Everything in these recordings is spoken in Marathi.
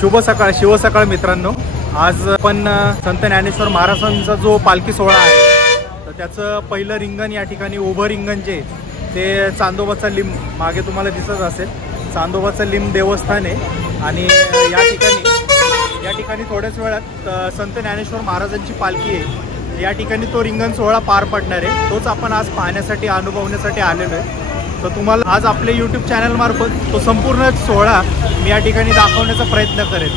शुभ सकाळ, शिव सकाळ मित्रांनो। आज आपण संत ज्ञानेश्वर महाराजांचा जो पालखी सोहळा आहे तर त्याचं पहिलं रिंगण या ठिकाणी उभं रिंगण जे ते चांदोबाचा लिंब मागे तुम्हाला दिसत असेल, चांदोबाचं लिंब देवस्थान आहे। आणि या ठिकाणी थोड्याच वेळात संत ज्ञानेश्वर महाराजांची पालखी आहे, या ठिकाणी तो रिंगण सोहळा पार पडणार आहे। तोच आपण आज पाहण्यासाठी अनुभवण्यासाठी आलेलो आहे। तर तुम्हाला आज आपले यूट्यूब चॅनल मार्फत तो संपूर्ण सोहळा मी या ठिकाणी दाखवण्याचा प्रयत्न करेन।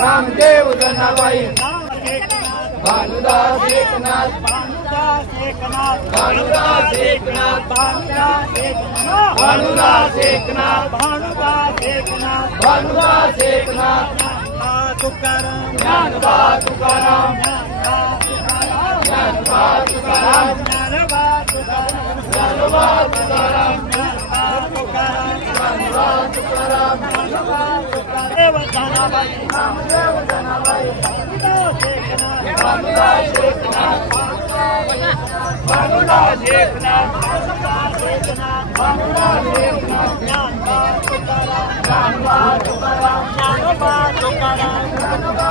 रामदेव जनाबाई, भानुदास एकनाथ, भानुदास एकनाथ, भानुदास एकनाथ, भानुदास एकनाथ, तुकाराम, ज्ञानबा तुकाराम, ज्ञानबा तुकाराम, ज्ञानबा तुकाराम, ज्ञानबा तुकाराम, देव जनाबाई, रामदेव जनाबाई, भानुदास एकनाथ, भानुदास एकनाथ, भानुदास एकनाथ, ज्ञानबा तुकाराम, ज्ञानबा तुकाराम, ज्ञानबा तुकाराम, ज्ञानबा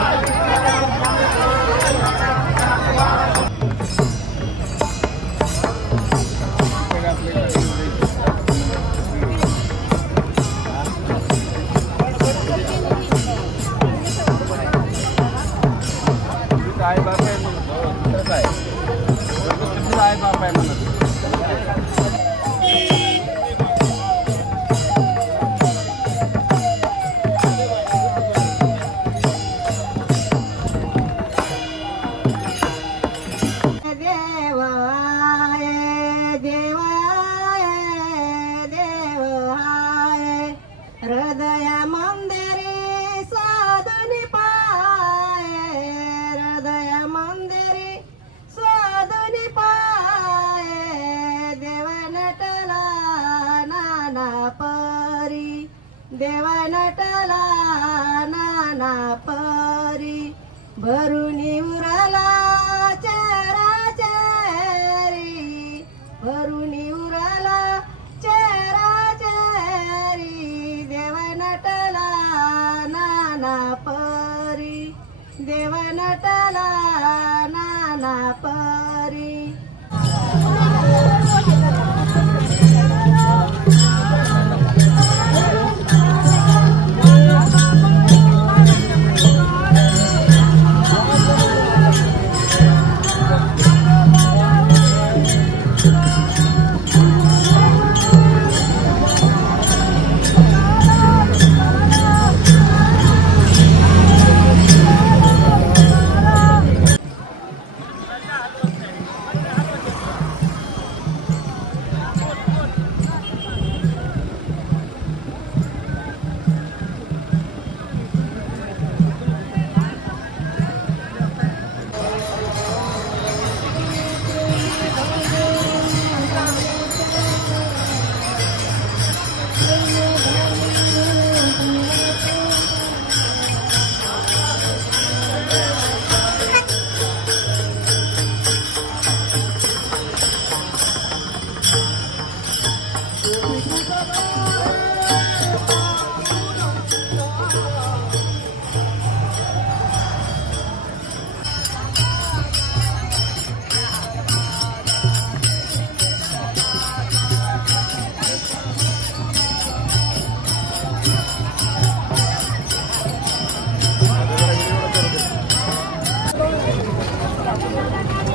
आई बाप आहे म्हणून काय आई बाप आहे म्हणून देवा नटला नाना परी भरुनी उरला चेहरा चेहरी, भरुनी उरला चेहरा चेहरी, देवा नटला नाना परी, देवा नटला नाना परी।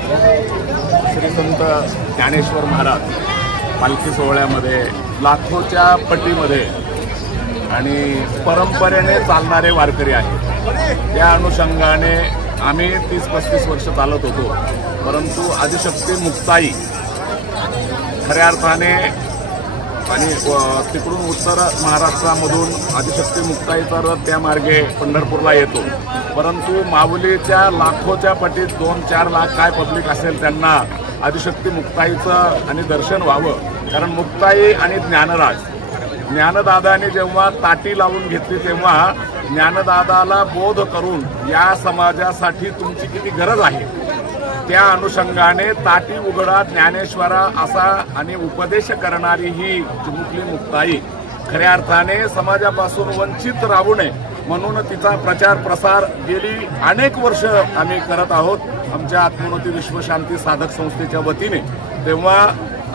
श्री संत ज्ञानेश्वर महाराज पालखी सोहळ्यामध्ये लाखोच्या पटीमध्ये आणि परंपरेने चालणारे वारकरी आहेत. त्या अनुषंगाने आम्ही 30-35 वर्ष चालत होतो, परंतु आदिशक्ती मुक्ताई खऱ्या अर्थाने आणि तिकडून उत्तर महाराष्ट्रामधून आदिशक्ती मुक्ताईचा रथ त्या मार्गे पंढरपूरला येतो, परंतु माऊलीच्या लाखोच्या पटीत 2-4 लाख काय पब्लिक असेल त्यांना आदिशक्ती मुक्ताईचं आणि दर्शन व्हावं. कारण मुक्ताई आणि ज्ञानदादाने जेव्हा ताटी लावून घेतली तेव्हा ज्ञानदादाला बोध करून या समाजासाठी तुमची किती गरज आहे त्या अनुषंगाने ताटी उघडा ज्ञानेश्वरा असा आणि उपदेश करणारी ही चिमुकली मुक्ताई खऱ्या अर्थाने समाजापासून वंचित राहू नये म्हणून तिचा प्रचार प्रसार गेली अनेक वर्ष आम्ही करत आहोत आमच्या आत्मोन्नती विश्वशांती साधक संस्थेच्या वतीने. तेव्हा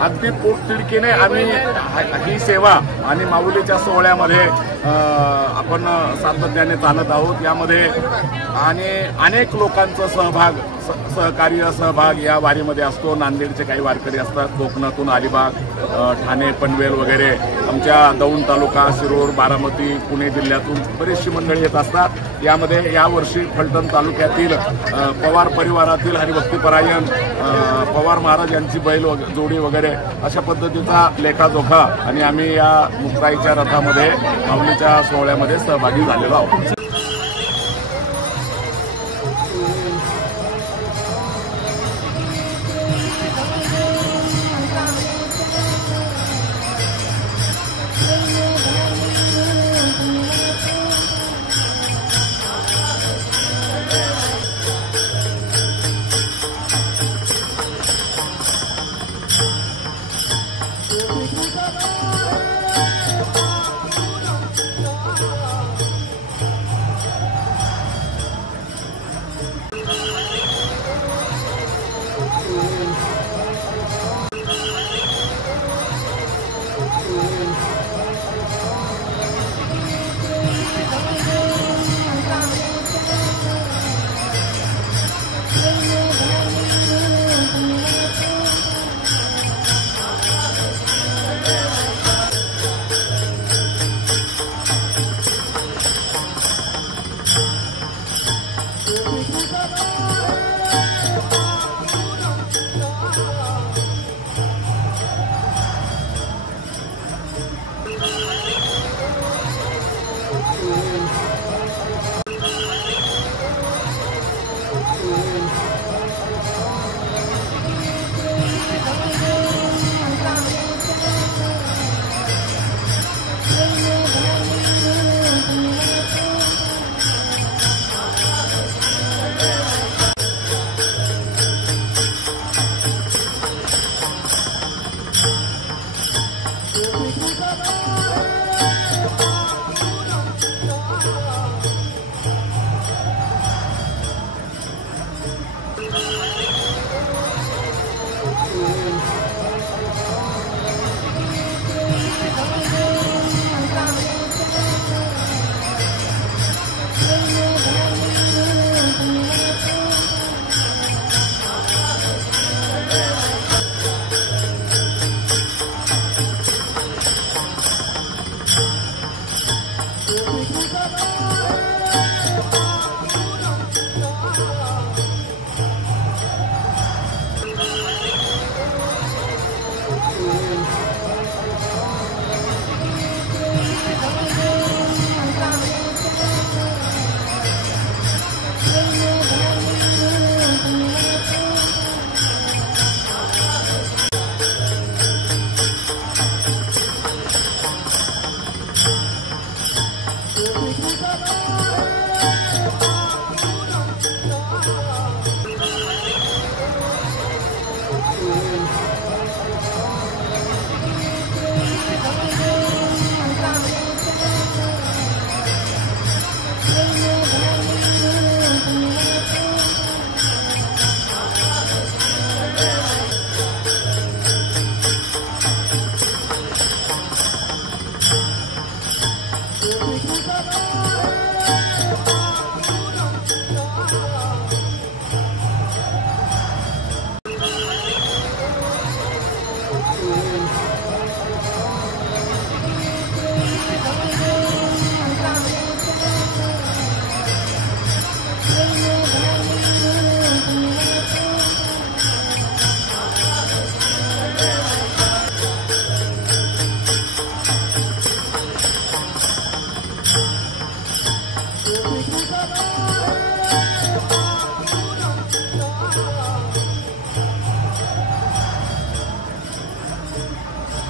अगदी पोटतिडकीने आम्ही ही सेवा आणि माऊलीच्या सोहळ्यामध्ये आपण सातत्याने चालत आहोत. यामध्ये आणि अनेक लोकांचा सहभाग या वारीमध्ये असतो. नांदेडचे काही वारकरी असतात, कोकणातून अलिबाग, ठाणे, पनवेल वगैरे, आमच्या दौंड तालुका, शिरूर, बारामती, पुणे जिल्ह्यातून बरीचशी मंडळी येत असतात. यामध्ये यावर्षी फलटण तालुक्यातील पवार परिवारातील हरिभक्तीपरायण पवार महाराज यांची बैल जोडी वगैरे अशा पद्धतीचा लेखाजोखा आणि आम्ही या मुक्ताईच्या रथामध्ये माऊलीच्या सोहळ्यामध्ये सहभागी झालेलो आहोत.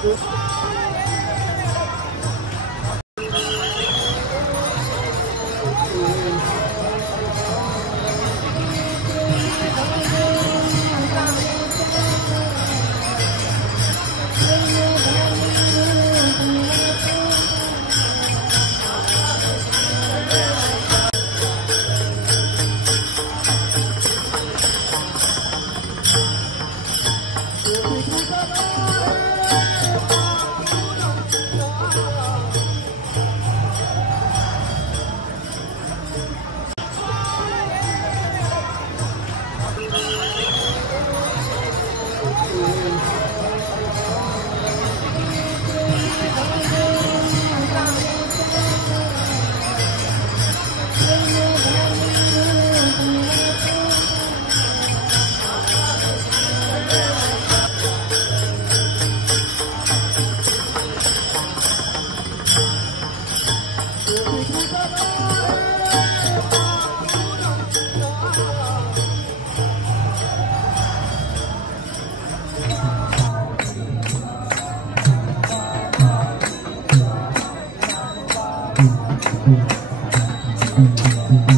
Thank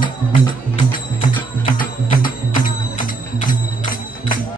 you.